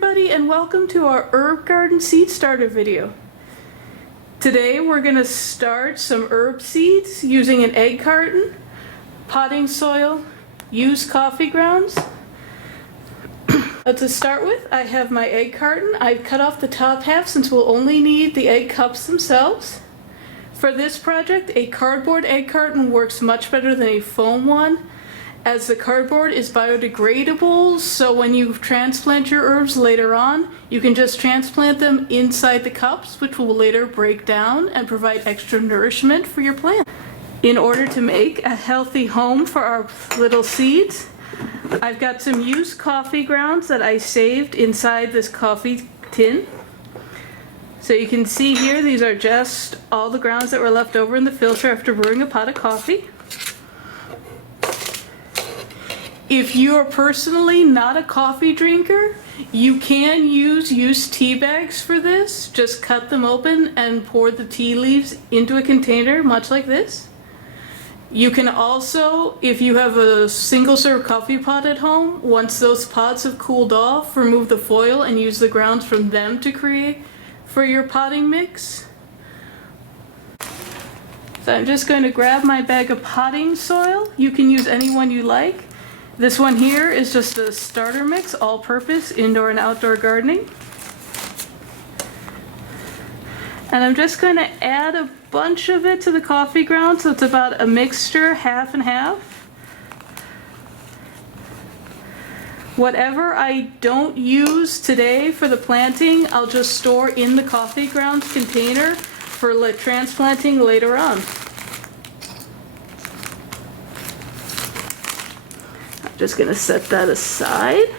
everybody, and welcome to our herb garden seed starter video. Today we're going to start some herb seeds using an egg carton, potting soil, used coffee grounds. To start with, I have my egg carton. I've cut off the top half since we'll only need the egg cups themselves. For this project, a cardboard egg carton works much better than a foam one, as the cardboard is biodegradable, so when you transplant your herbs later on, you can just transplant them inside the cups, which will later break down and provide extra nourishment for your plant. In order to make a healthy home for our little seeds, I've got some used coffee grounds that I saved inside this coffee tin. So you can see here, these are just all the grounds that were left over in the filter after brewing a pot of coffee. If you are personally not a coffee drinker, you can use used tea bags for this. Just cut them open and pour the tea leaves into a container, much like this. You can also, if you have a single-serve coffee pot at home, once those pots have cooled off, remove the foil and use the grounds from them to create for your potting mix. So I'm just going to grab my bag of potting soil. You can use any one you like. This one here is just a starter mix, all-purpose, indoor and outdoor gardening. And I'm just going to add a bunch of it to the coffee ground, so it's about a mixture, half and half. Whatever I don't use today for the planting, I'll just store in the coffee grounds container for transplanting later on. Just going to set that aside,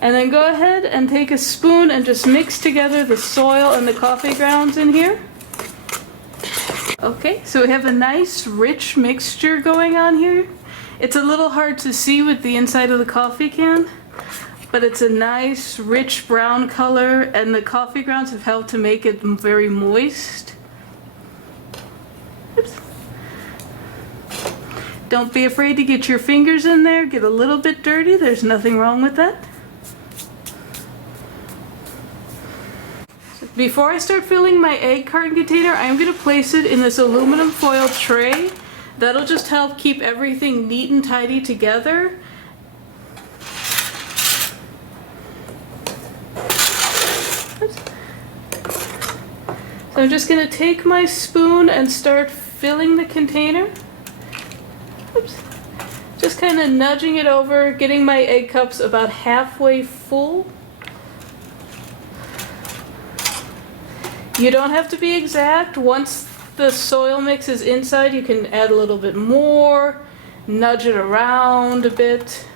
and then go ahead and take a spoon and just mix together the soil and the coffee grounds in here. Okay, so we have a nice rich mixture going on here. It's a little hard to see with the inside of the coffee can, but it's a nice rich brown color, and the coffee grounds have helped to make it very moist. Oops. Don't be afraid to get your fingers in there, get a little bit dirty, there's nothing wrong with that. Before I start filling my egg carton container, I'm going to place it in this aluminum foil tray. That'll just help keep everything neat and tidy together. So I'm just going to take my spoon and start filling the container. Oops. Just kind of nudging it over, getting my egg cups about halfway full. You don't have to be exact. Once the soil mix is inside, you can add a little bit more, nudge it around a bit.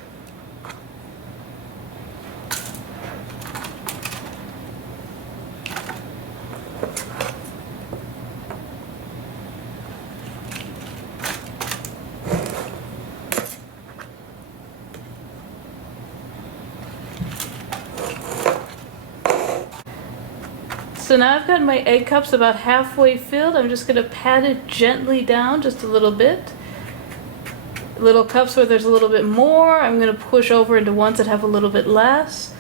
So now I've got my egg cups about halfway filled. I'm just going to pat it gently down just a little bit. Little cups where there's a little bit more, I'm going to push over into ones that have a little bit less.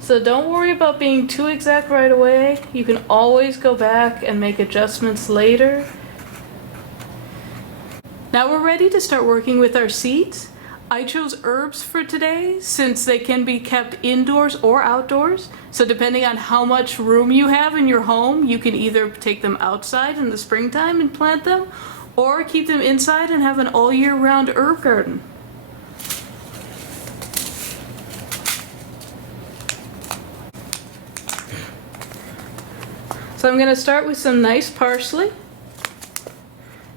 So don't worry about being too exact right away. You can always go back and make adjustments later. Now we're ready to start working with our seeds. I chose herbs for today since they can be kept indoors or outdoors. So depending on how much room you have in your home, you can either take them outside in the springtime and plant them, or keep them inside and have an all year round herb garden. So I'm going to start with some nice parsley.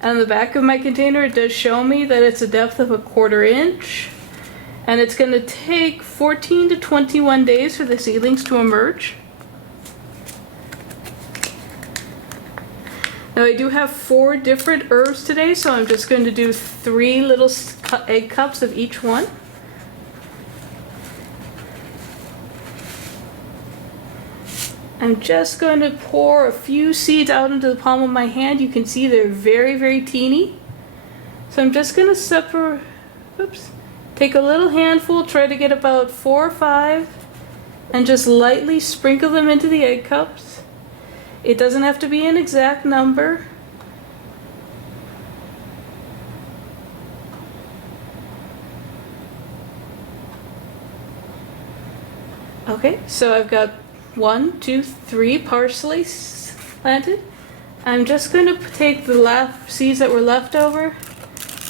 On the back of my container, it does show me that it's a depth of 1/4 inch, and it's going to take 14 to 21 days for the seedlings to emerge. Now I do have 4 different herbs today, so I'm just going to do 3 little egg cups of each one. I'm just going to pour a few seeds out into the palm of my hand. You can see they're very, very teeny. So I'm just going to take a little handful, try to get about 4 or 5, and just lightly sprinkle them into the egg cups. It doesn't have to be an exact number. Okay, so I've got 1, 2, 3 parsley planted. I'm just going to take the seeds that were left over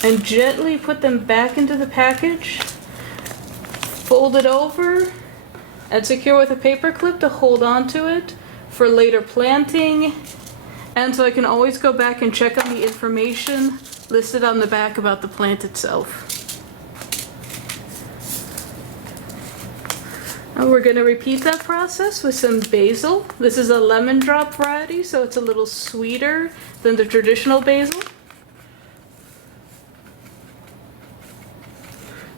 and gently put them back into the package. Fold it over and secure with a paper clip to hold on to it for later planting. And so I can always go back and check on the information listed on the back about the plant itself. And we're going to repeat that process with some basil. This is a lemon drop variety, so it's a little sweeter than the traditional basil.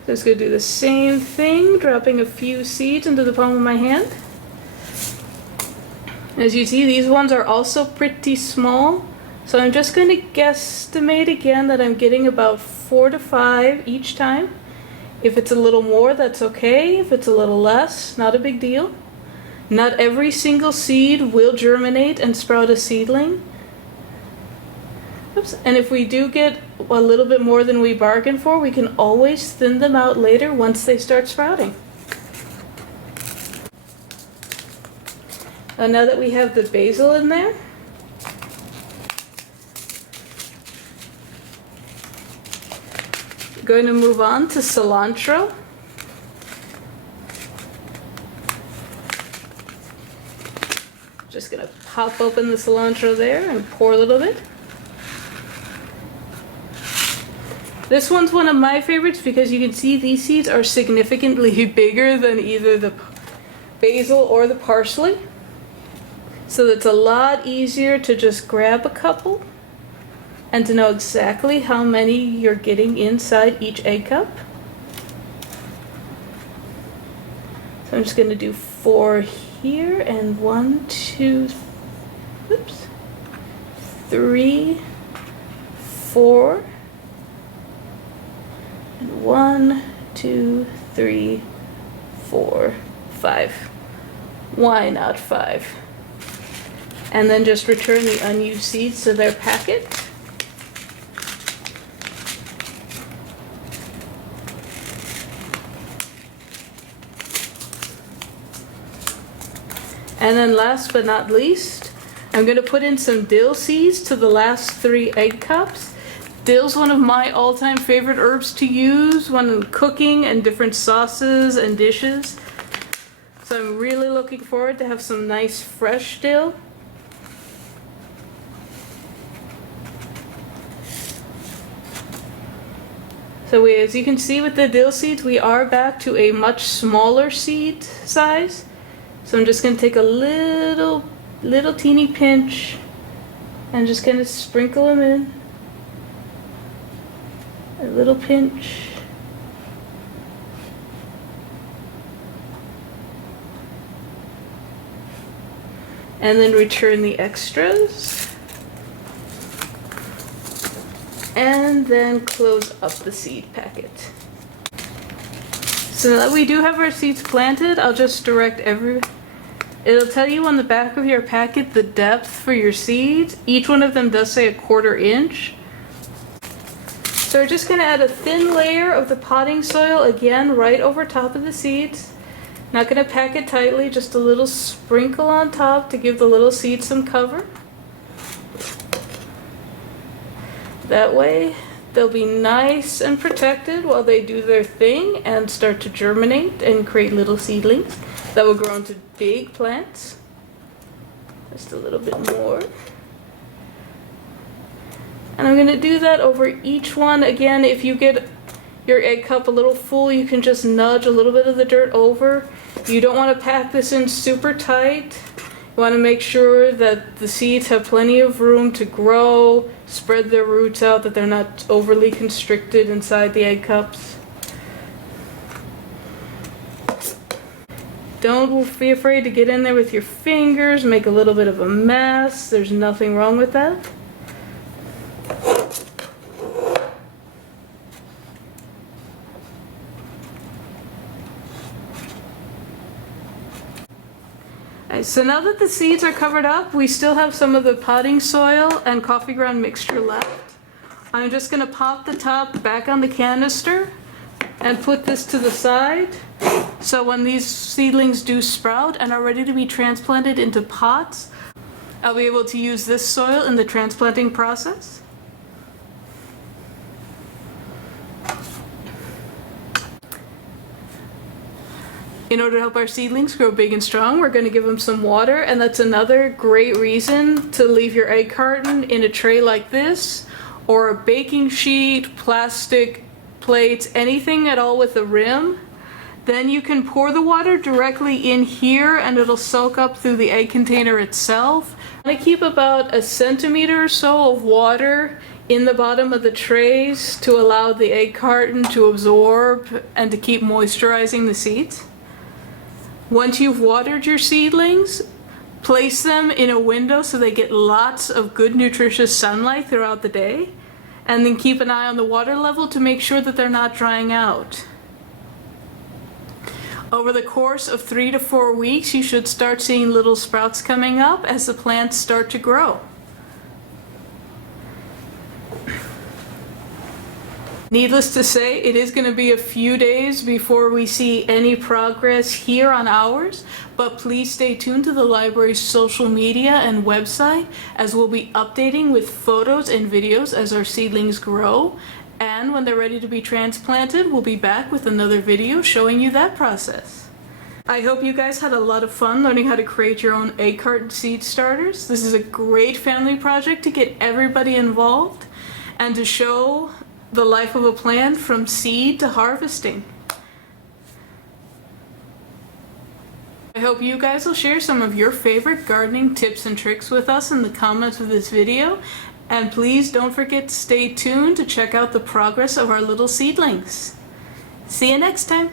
Just going to do the same thing, dropping a few seeds into the palm of my hand. As you see, these ones are also pretty small, so I'm just going to guesstimate again that I'm getting about 4 to 5 each time. If it's a little more, that's okay. If it's a little less, not a big deal. Not every single seed will germinate and sprout a seedling. Oops. And if we do get a little bit more than we bargained for, we can always thin them out later once they start sprouting. And now that we have the basil in there, going to move on to cilantro. Just going to pop open the cilantro there and pour a little bit. This one's one of my favorites because you can see these seeds are significantly bigger than either the basil or the parsley. So it's a lot easier to just grab a couple and to know exactly how many you're getting inside each egg cup. So I'm just going to do 4 here and 1, 2, 3, 4, and 1, 2, 3, 4, 5. Why not 5? And then just return the unused seeds to their packet. And then last but not least, I'm going to put in some dill seeds to the last 3 egg cups. Dill's one of my all-time favorite herbs to use when cooking and different sauces and dishes. So I'm really looking forward to have some nice fresh dill. So as you can see with the dill seeds, we are back to a much smaller seed size. So I'm just going to take a little teeny pinch and just kind of sprinkle them in. A little pinch. And then return the extras. And then close up the seed packet. So now that we do have our seeds planted, I'll just direct it'll tell you on the back of your packet the depth for your seeds. Each one of them does say 1/4 inch. So we're just going to add a thin layer of the potting soil again right over top of the seeds. Not going to pack it tightly, just a little sprinkle on top to give the little seeds some cover. That way they'll be nice and protected while they do their thing and start to germinate and create little seedlings that will grow into big plants. Just a little bit more. And I'm going to do that over each one. Again, if you get your egg cup a little full, you can just nudge a little bit of the dirt over. You don't want to pack this in super tight. You want to make sure that the seeds have plenty of room to grow, spread their roots out, that they're not overly constricted inside the egg cups. Don't be afraid to get in there with your fingers, make a little bit of a mess. There's nothing wrong with that. So now that the seeds are covered up, we still have some of the potting soil and coffee ground mixture left. I'm just going to pop the top back on the canister and put this to the side. So when these seedlings do sprout and are ready to be transplanted into pots, I'll be able to use this soil in the transplanting process. In order to help our seedlings grow big and strong, we're going to give them some water, and that's another great reason to leave your egg carton in a tray like this, or a baking sheet, plastic plates, anything at all with a rim. Then you can pour the water directly in here and it'll soak up through the egg container itself. I keep about 1 centimeter or so of water in the bottom of the trays to allow the egg carton to absorb and to keep moisturizing the seeds. Once you've watered your seedlings, place them in a window so they get lots of good nutritious sunlight throughout the day, and then keep an eye on the water level to make sure that they're not drying out. Over the course of 3 to 4 weeks, you should start seeing little sprouts coming up as the plants start to grow. Needless to say, it is going to be a few days before we see any progress here on ours, but please stay tuned to the library's social media and website, as we'll be updating with photos and videos as our seedlings grow, and when they're ready to be transplanted, we'll be back with another video showing you that process. I hope you guys had a lot of fun learning how to create your own egg carton seed starters. This is a great family project to get everybody involved and to show the life of a plant from seed to harvesting. I hope you guys will share some of your favorite gardening tips and tricks with us in the comments of this video, and please don't forget to stay tuned to check out the progress of our little seedlings. See you next time!